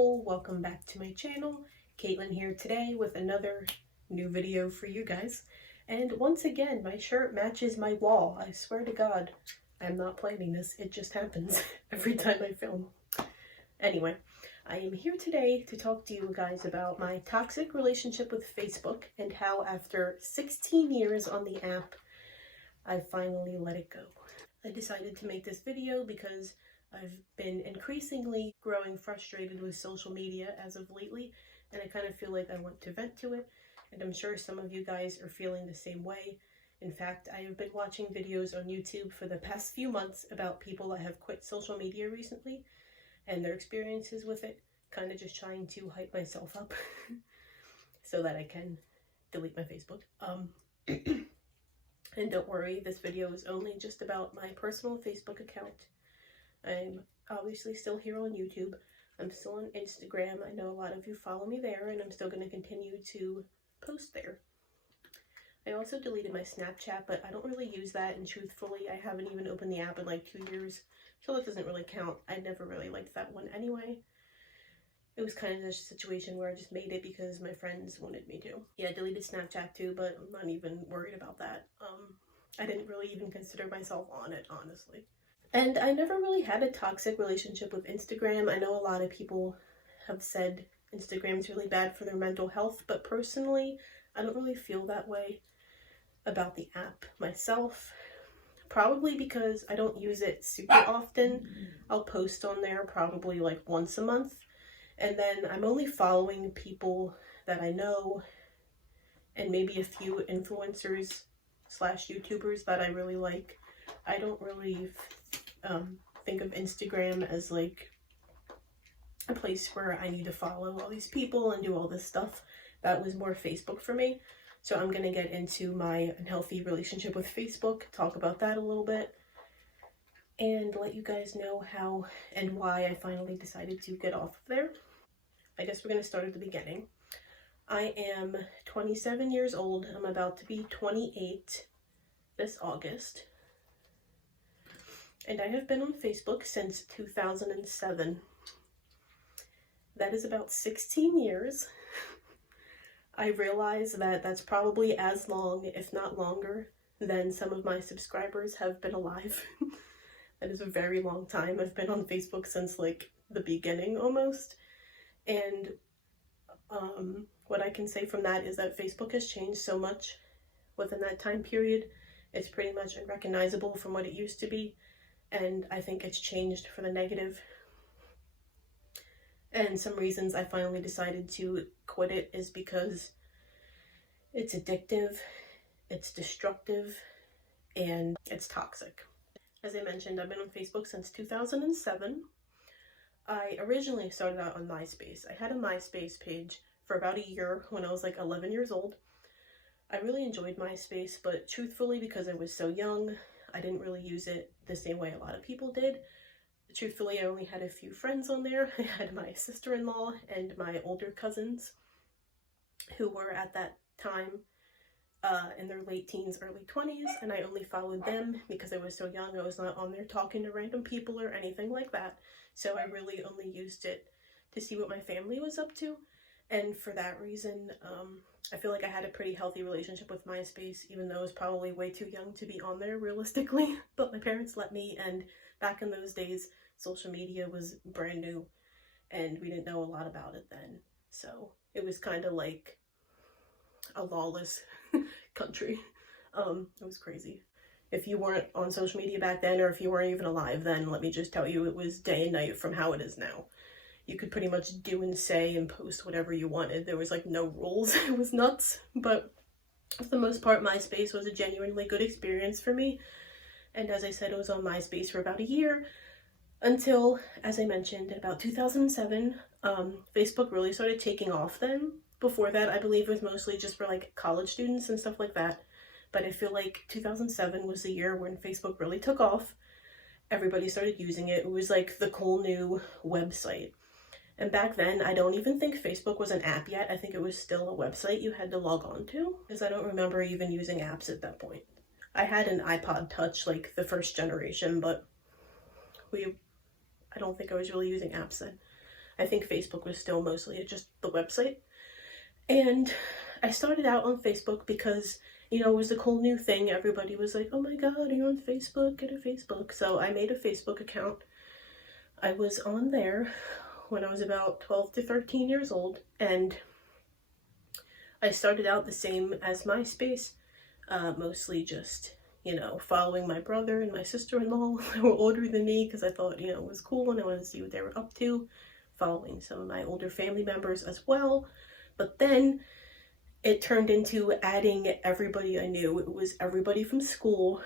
people, welcome back to my channel. Caitlin here today with another new video for you guys. And once again, my shirt matches my wall. I swear to God, I'm not planning this. It just happens every time I film. Anyway, I am here today to talk to you guys about my toxic relationship with Facebook and how after 16 years on the app, I finally let it go. I decided to make this video because I've been increasingly growing frustrated with social media as of lately, and I kind of feel like I want to vent to it, and I'm sure some of you guys are feeling the same way. In fact, I have been watching videos on YouTube for the past few months about people that have quit social media recently and their experiences with it, kind of just trying to hype myself up so that I can delete my Facebook. And don't worry, this video is only just about my personal Facebook account. I'm obviously still here on YouTube. I'm still on Instagram. I know a lot of you follow me there, and I'm still going to continue to post there. I also deleted my Snapchat, but I don't really use that, and truthfully, I haven't even opened the app in like 2 years, so that doesn't really count. I never really liked that one anyway. It was kind of a situation where I just made it because my friends wanted me to. Yeah, I deleted Snapchat too, but I'm not even worried about that. I didn't really even consider myself on it, honestly. And I never really had a toxic relationship with Instagram. I know a lot of people have said Instagram's really bad for their mental health, but personally, I don't really feel that way about the app myself. Probably because I don't use it super often. I'll post on there probably like once a month. And then I'm only following people that I know and maybe a few influencers / YouTubers that I really like. I don't really think of Instagram as like a place where I need to follow all these people and do all this stuff. That was more Facebook for me. So I'm going to get into my unhealthy relationship with Facebook, talk about that a little bit, and let you guys know how and why I finally decided to get off of there. I guess we're going to start at the beginning. I am 27 years old. I'm about to be 28 this August. And I have been on Facebook since 2007. That is about 16 years. I realize that that's probably as long, if not longer, than some of my subscribers have been alive. That is a very long time. I've been on Facebook since like the beginning almost. And what I can say from that is that Facebook has changed so much within that time period. It's pretty much unrecognizable from what it used to be. And I think it's changed for the negative. And some reasons I finally decided to quit it is because it's addictive, it's destructive, and it's toxic. As I mentioned, I've been on Facebook since 2007. I originally started out on MySpace. I had a MySpace page for about a year when I was like 11 years old. I really enjoyed MySpace, but truthfully, because I was so young, I didn't really use it the same way a lot of people did. Truthfully, I only had a few friends on there. I had my sister-in-law and my older cousins who were at that time in their late teens, early 20s, and I only followed them because I was so young. I was not on there talking to random people or anything like that. So I really only used it to see what my family was up to. And for that reason, I feel like I had a pretty healthy relationship with MySpace, even though I was probably way too young to be on there realistically. But my parents let me, and back in those days, social media was brand new, and we didn't know a lot about it then. So it was kind of like a lawless country. It was crazy. If you weren't on social media back then, or if you weren't even alive then, let me just tell you, it was day and night from how it is now. You could pretty much do and say and post whatever you wanted. There was like no rules. It was nuts. But for the most part, MySpace was a genuinely good experience for me. And as I said, I was on MySpace for about a year until, as I mentioned, about 2007, Facebook really started taking off then. Before that, I believe it was mostly just for like college students and stuff like that. But I feel like 2007 was the year when Facebook really took off. Everybody started using it. It was like the cool new website. And back then, I don't even think Facebook was an app yet. I think it was still a website you had to log on to, because I don't remember even using apps at that point. I had an iPod Touch, like the first generation, but I don't think I was really using apps then. I think Facebook was still mostly just the website. And I started out on Facebook because, you know, it was a cool new thing. Everybody was like, oh my god, you're on Facebook, get a Facebook. So I made a Facebook account. I was on there when I was about 12 to 13 years old, and I started out the same as MySpace, mostly just, you know, following my brother and my sister-in-law who were older than me because I thought, you know, it was cool and I wanted to see what they were up to, following some of my older family members as well. But then it turned into adding everybody I knew. It was everybody from school,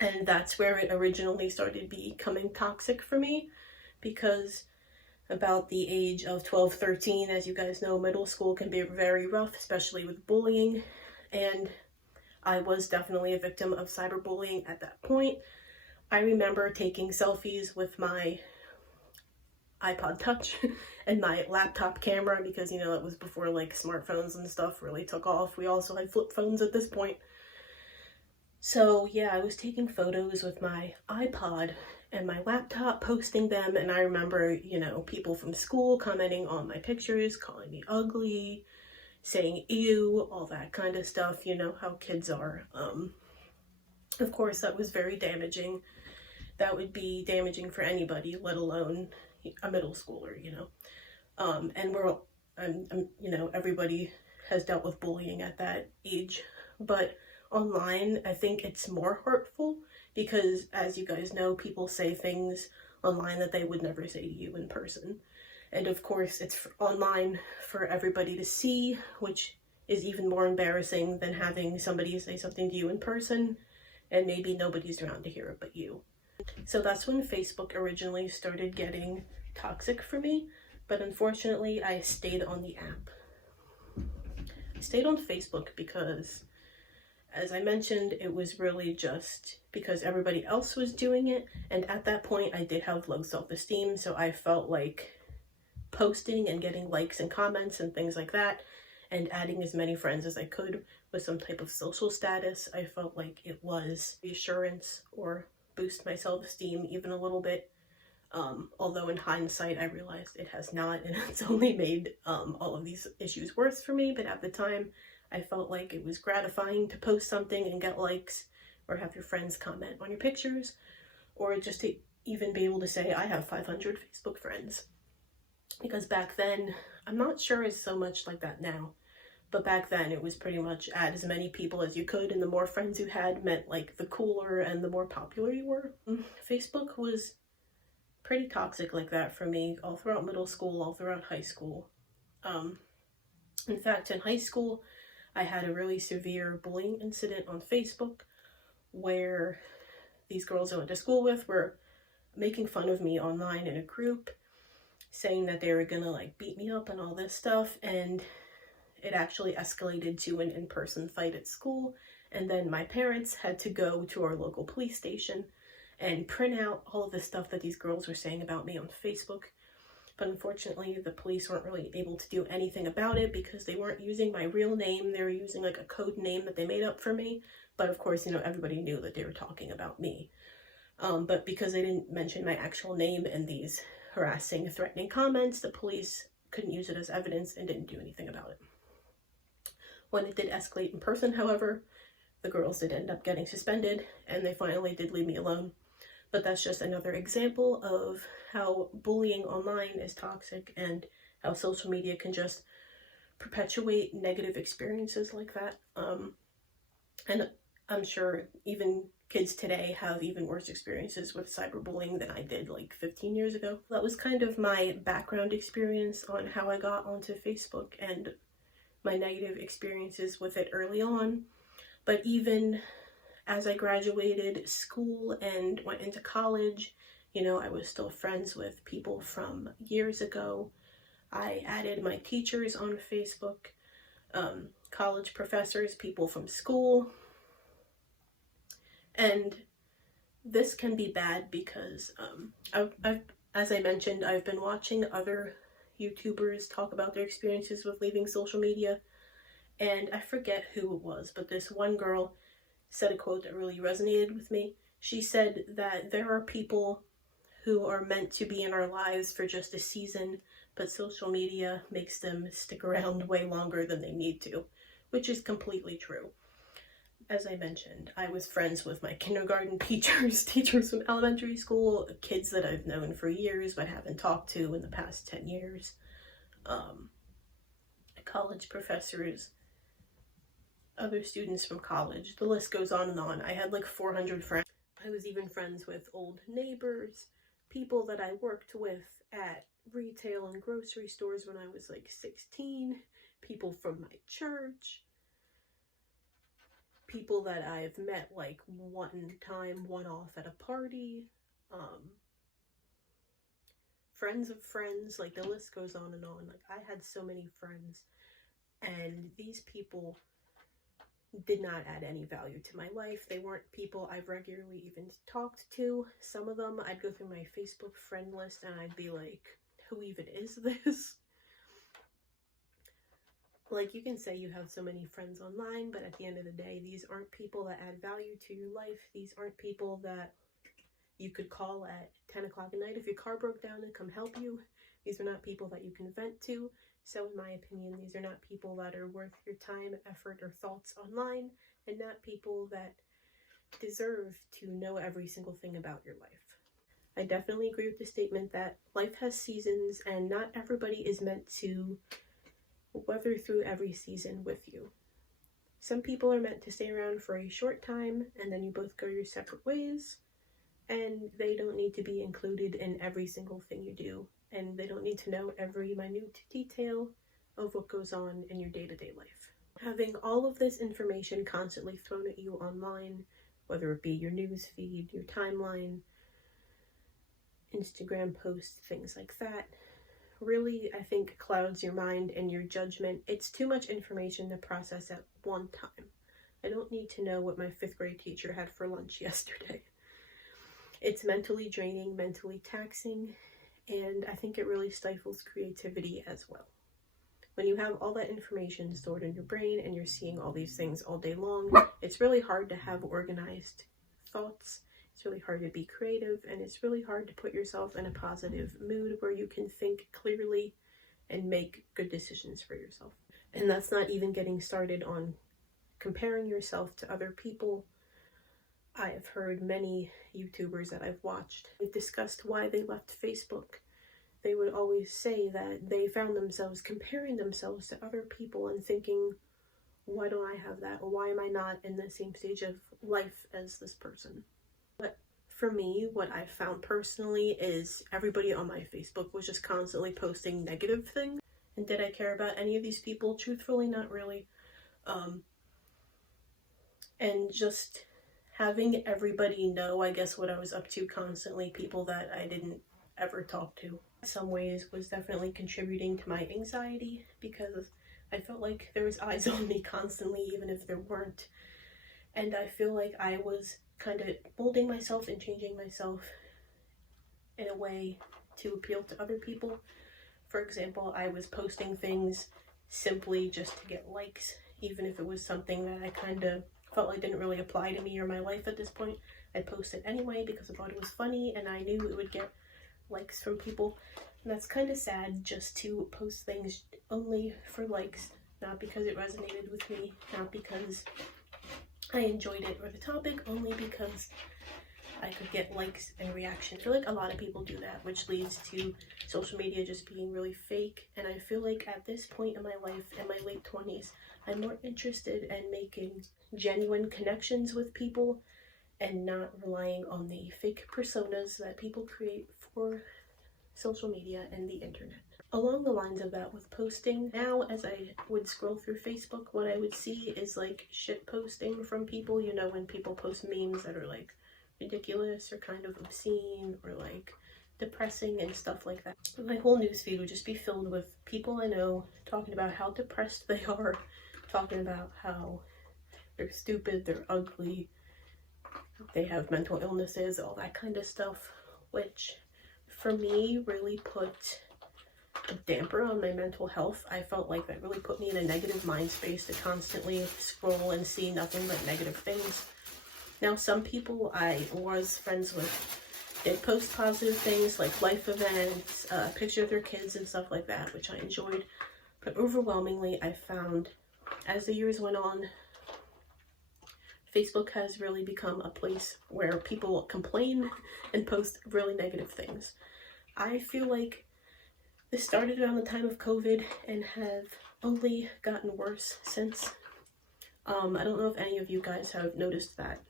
and that's where it originally started becoming toxic for me, because about the age of 12, 13, as you guys know, middle school can be very rough, especially with bullying, and I was definitely a victim of cyberbullying at that point. I remember taking selfies with my iPod Touch and my laptop camera because, you know, it was before like smartphones and stuff really took off. We also had flip phones at this point. So yeah, I was taking photos with my iPod and my laptop, posting them, and I remember, you know, people from school commenting on my pictures, calling me ugly, saying ew, all that kind of stuff. You know how kids are. Of course, that was very damaging. That would be damaging for anybody, let alone a middle schooler, you know. And you know, everybody has dealt with bullying at that age, but online, I think it's more hurtful because, as you guys know, people say things online that they would never say to you in person. And of course, it's online for everybody to see, which is even more embarrassing than having somebody say something to you in person and maybe nobody's around to hear it but you. So that's when Facebook originally started getting toxic for me, but unfortunately I stayed on the app. I stayed on Facebook because, as I mentioned, it was really just because everybody else was doing it, and at that point I did have low self-esteem, so I felt like posting and getting likes and comments and things like that, and adding as many friends as I could with some type of social status, I felt like it was reassurance or boost my self-esteem even a little bit. Although in hindsight I realized it has not, and it's only made all of these issues worse for me, but at the time I felt like it was gratifying to post something and get likes, or have your friends comment on your pictures, or just to even be able to say I have 500 Facebook friends. Because back then, I'm not sure it's so much like that now, but back then it was pretty much add as many people as you could, and the more friends you had meant like the cooler and the more popular you were. Facebook was pretty toxic like that for me all throughout middle school, all throughout high school. In fact, in high school, I had a really severe bullying incident on Facebook where these girls I went to school with were making fun of me online in a group, saying that they were gonna like beat me up and all this stuff, and it actually escalated to an in-person fight at school, and then my parents had to go to our local police station and print out all of the stuff that these girls were saying about me on Facebook. But unfortunately, the police weren't really able to do anything about it because they weren't using my real name. They were using like a code name that they made up for me. But of course, you know, everybody knew that they were talking about me. But because they didn't mention my actual name in these harassing, threatening comments, the police couldn't use it as evidence and didn't do anything about it. When it did escalate in person, however, the girls did end up getting suspended, and they finally did leave me alone. But that's just another example of how bullying online is toxic and how social media can just perpetuate negative experiences like that. And I'm sure even kids today have even worse experiences with cyberbullying than I did like 15 years ago. That was kind of my background experience on how I got onto Facebook and my negative experiences with it early on. But even as I graduated school and went into college, you know, I was still friends with people from years ago. I added my teachers on Facebook, college professors, people from school. And this can be bad because as I mentioned, I've been watching other YouTubers talk about their experiences with leaving social media, and I forget who it was, but this one girl said a quote that really resonated with me. She said that there are people who are meant to be in our lives for just a season, but social media makes them stick around way longer than they need to, which is completely true. As I mentioned, I was friends with my kindergarten teachers, teachers from elementary school, kids that I've known for years but haven't talked to in the past 10 years, college professors, other students from college. The list goes on and on. I had like 400 friends. I was even friends with old neighbors, people that I worked with at retail and grocery stores when I was like 16, people from my church, people that I've met like one time, one-off at a party, friends of friends, like the list goes on and on. Like I had so many friends, and these people did not add any value to my life. They weren't people I've regularly even talked to. Some of them, I'd go through my Facebook friend list and I'd be like, who even is this? Like, you can say you have so many friends online, but at the end of the day, these aren't people that add value to your life. These aren't people that you could call at 10 o'clock at night if your car broke down and come help you. These are not people that you can vent to. So in my opinion, these are not people that are worth your time, effort, or thoughts online, and not people that deserve to know every single thing about your life. I definitely agree with the statement that life has seasons and not everybody is meant to weather through every season with you. Some people are meant to stay around for a short time and then you both go your separate ways, and they don't need to be included in every single thing you do, and they don't need to know every minute detail of what goes on in your day-to-day life. Having all of this information constantly thrown at you online, whether it be your news feed, your timeline, Instagram posts, things like that, really, I think, clouds your mind and your judgment. It's too much information to process at one time. I don't need to know what my 5th grade teacher had for lunch yesterday. It's mentally draining, mentally taxing, and I think it really stifles creativity as well. When you have all that information stored in your brain and you're seeing all these things all day long, it's really hard to have organized thoughts. It's really hard to be creative, and it's really hard to put yourself in a positive mood where you can think clearly and make good decisions for yourself. And that's not even getting started on comparing yourself to other people. I have heard many YouTubers that I've watched, they've discussed why they left Facebook. They would always say that they found themselves comparing themselves to other people and thinking, why don't I have that? Or why am I not in the same stage of life as this person? But for me, what I've found personally is everybody on my Facebook was just constantly posting negative things. And did I care about any of these people? Truthfully, not really. And just having everybody know, I guess, what I was up to constantly, people that I didn't ever talk to, in some ways was definitely contributing to my anxiety, because I felt like there was eyes on me constantly, even if there weren't. And I feel like I was kind of molding myself and changing myself in a way to appeal to other people. For example, I was posting things simply just to get likes, even if it was something that I kind of felt like didn't really apply to me or my life at this point. I'd post it anyway because I thought it was funny and I knew it would get likes from people. And that's kind of sad, just to post things only for likes, not because it resonated with me, not because I enjoyed it or the topic, only because I could get likes and reactions. I feel like a lot of people do that, which leads to social media just being really fake. And I feel like at this point in my life, in my late 20s, I'm more interested in making genuine connections with people and not relying on the fake personas that people create for social media and the internet. Along the lines of that with posting, now as I would scroll through Facebook, what I would see is like shit posting from people, you know, when people post memes that are like ridiculous or kind of obscene or like depressing and stuff like that. My whole newsfeed would just be filled with people I know talking about how depressed they are, talking about how they're stupid, they're ugly, they have mental illnesses, all that kind of stuff, which for me really put a damper on my mental health. I felt like that really put me in a negative mind space to constantly scroll and see nothing but negative things. Now, some people I was friends with They post positive things like life events, pictures of their kids and stuff like that, which I enjoyed. But overwhelmingly, I found as the years went on, Facebook has really become a place where people complain and post really negative things. I feel like this started around the time of COVID and have only gotten worse since. I don't know if any of you guys have noticed that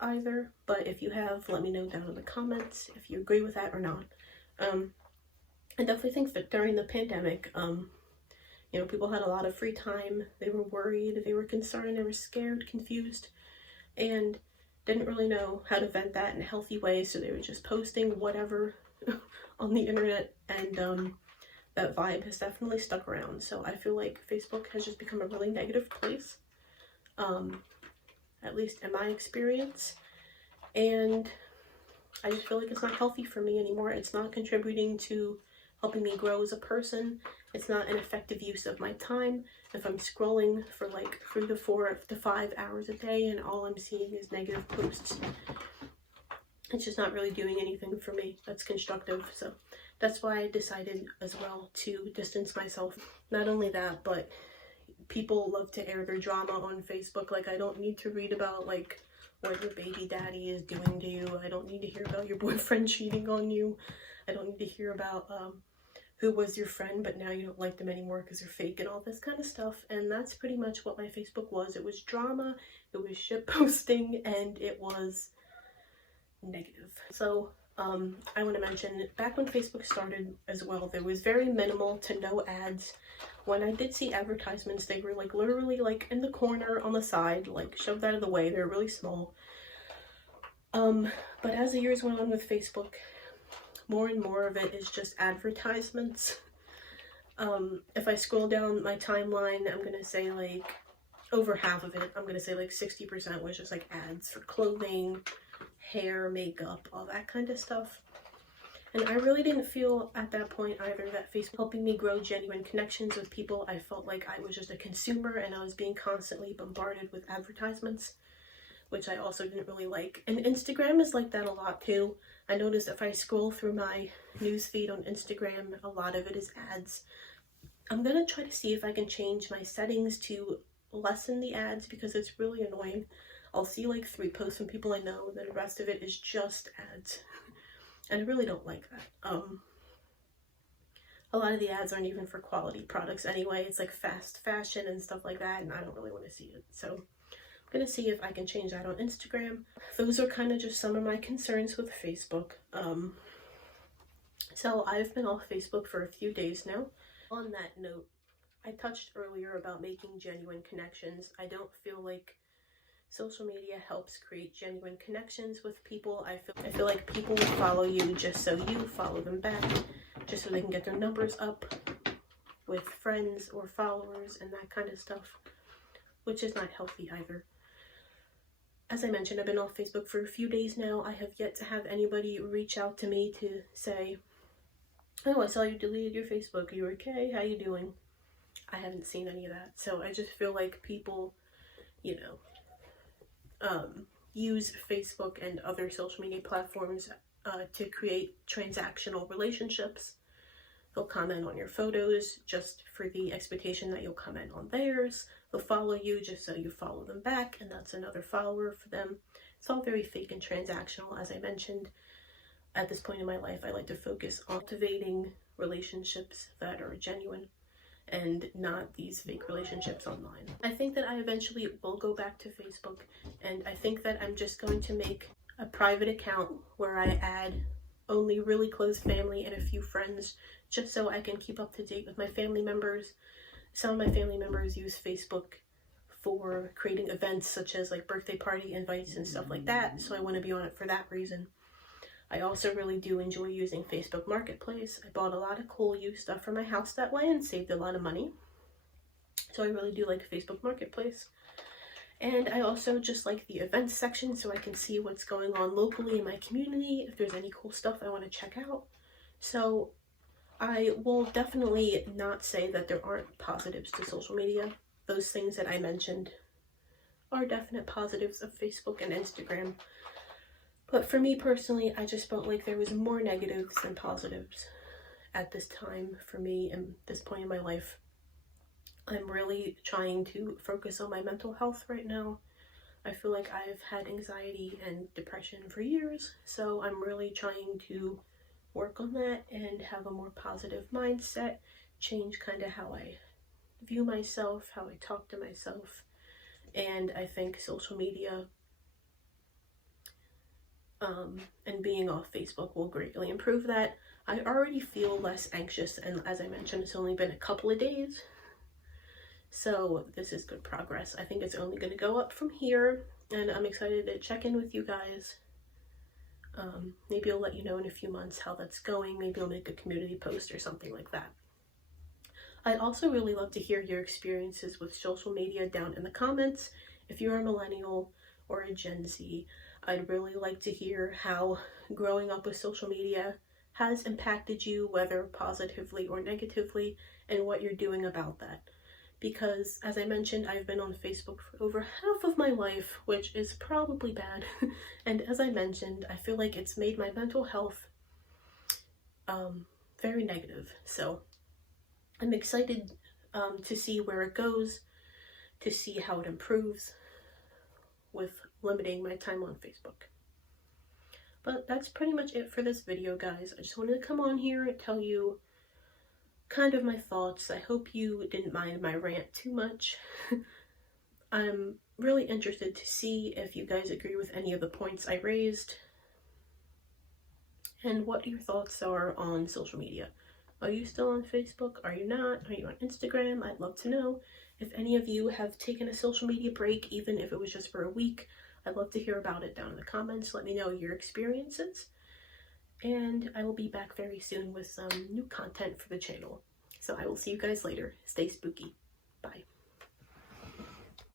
either, but if you have, let me know down in the comments if you agree with that or not. I definitely think that during the pandemic, you know, people had a lot of free time. They were worried, they were concerned, they were scared, confused, and didn't really know how to vent that in a healthy way, so they were just posting whatever on the internet, and that vibe has definitely stuck around. So I feel like Facebook has just become a really negative place, at least in my experience, and I just feel like it's not healthy for me anymore. It's not contributing to helping me grow as a person. It's not an effective use of my time. If I'm scrolling for like 3 to 4 to 5 hours a day and all I'm seeing is negative posts, it's just not really doing anything for me that's constructive. So that's why I decided as well to distance myself. Not only that, but people love to air their drama on Facebook. Like, I don't need to read about like what your baby daddy is doing to you. I don't need to hear about your boyfriend cheating on you. I don't need to hear about who was your friend but now you don't like them anymore because they're fake and all this kind of stuff. And that's pretty much what my Facebook was. It was drama, it was shit posting, and it was negative. So I want to mention, back when Facebook started as well, there was very minimal to no ads. When I did see advertisements, they were like literally like in the corner on the side, like shoved out of the way. They're really small. But as the years went on with Facebook, more and more of it is just advertisements. If I scroll down my timeline, I'm gonna say like over half of it, I'm gonna say like 60% was just like ads for clothing, hair, makeup, all that kind of stuff. And I really didn't feel at that point either that Facebook helping me grow genuine connections with people. I felt like I was just a consumer and I was being constantly bombarded with advertisements, which I also didn't really like. And Instagram is like that a lot too. I noticed if I scroll through my newsfeed on Instagram, a lot of it is ads. I'm gonna try to see if I can change my settings to lessen the ads because it's really annoying. I'll see like 3 posts from people I know, then the rest of it is just ads. And I really don't like that. A lot of the ads aren't even for quality products anyway. It's like fast fashion and stuff like that, and I don't really want to see it. So I'm gonna see if I can change that on Instagram. Those are kind of just some of my concerns with Facebook. So I've been off Facebook for a few days now. On that note, I touched earlier about making genuine connections. I don't feel like social media helps create genuine connections with people. I feel like people will follow you just so you follow them back, just so they can get their numbers up with friends or followers and that kind of stuff, which is not healthy either. As I mentioned, I've been off Facebook for a few days now. I have yet to have anybody reach out to me to say, oh, I saw you deleted your Facebook. Are you okay? How you doing? I haven't seen any of that. So I just feel like people, you know, use Facebook and other social media platforms to create transactional relationships. They'll comment on your photos just for the expectation that you'll comment on theirs. They'll follow you just so you follow them back, and that's another follower for them. It's all very fake and transactional. As I mentioned, at this point in my life, I like to focus on cultivating relationships that are genuine and not these fake relationships online. I think that I eventually will go back to Facebook, and I think that I'm just going to make a private account where I add only really close family and a few friends, just so I can keep up to date with my family members. Some of my family members use Facebook for creating events such as like birthday party invites and stuff like that, so I want to be on it for that reason. I also really do enjoy using Facebook Marketplace. I bought a lot of cool used stuff for my house that way and saved a lot of money. So I really do like Facebook Marketplace. And I also just like the events section so I can see what's going on locally in my community, if there's any cool stuff I want to check out. So I will definitely not say that there aren't positives to social media. Those things that I mentioned are definite positives of Facebook and Instagram. But for me personally, I just felt like there was more negatives than positives at this time for me and this point in my life. I'm really trying to focus on my mental health right now. I feel like I've had anxiety and depression for years, so I'm really trying to work on that and have a more positive mindset, change kind of how I view myself, how I talk to myself. And I think social media and being off Facebook will greatly improve that. I already feel less anxious, and as I mentioned, it's only been a couple of days, so this is good progress. I think it's only going to go up from here, and I'm excited to check in with you guys. Maybe I'll let you know in a few months how that's going. Maybe I'll make a community post or something like that. I'd also really love to hear your experiences with social media down in the comments. If you're a millennial or a Gen Z, I'd really like to hear how growing up with social media has impacted you, whether positively or negatively, and what you're doing about that. Because, as I mentioned, I've been on Facebook for over half of my life, which is probably bad. And as I mentioned, I feel like it's made my mental health very negative. So I'm excited to see where it goes, to see how it improves with limiting my time on Facebook. But that's pretty much it for this video, guys. I just wanted to come on here and tell you kind of my thoughts. I hope you didn't mind my rant too much. I'm really interested to see if you guys agree with any of the points I raised and what your thoughts are on social media. Are you still on Facebook? Are you not? Are you on Instagram? I'd love to know. If any of you have taken a social media break, even if it was just for a week, I'd love to hear about it down in the comments. Let me know your experiences. And I will be back very soon with some new content for the channel. So I will see you guys later. Stay spooky. Bye.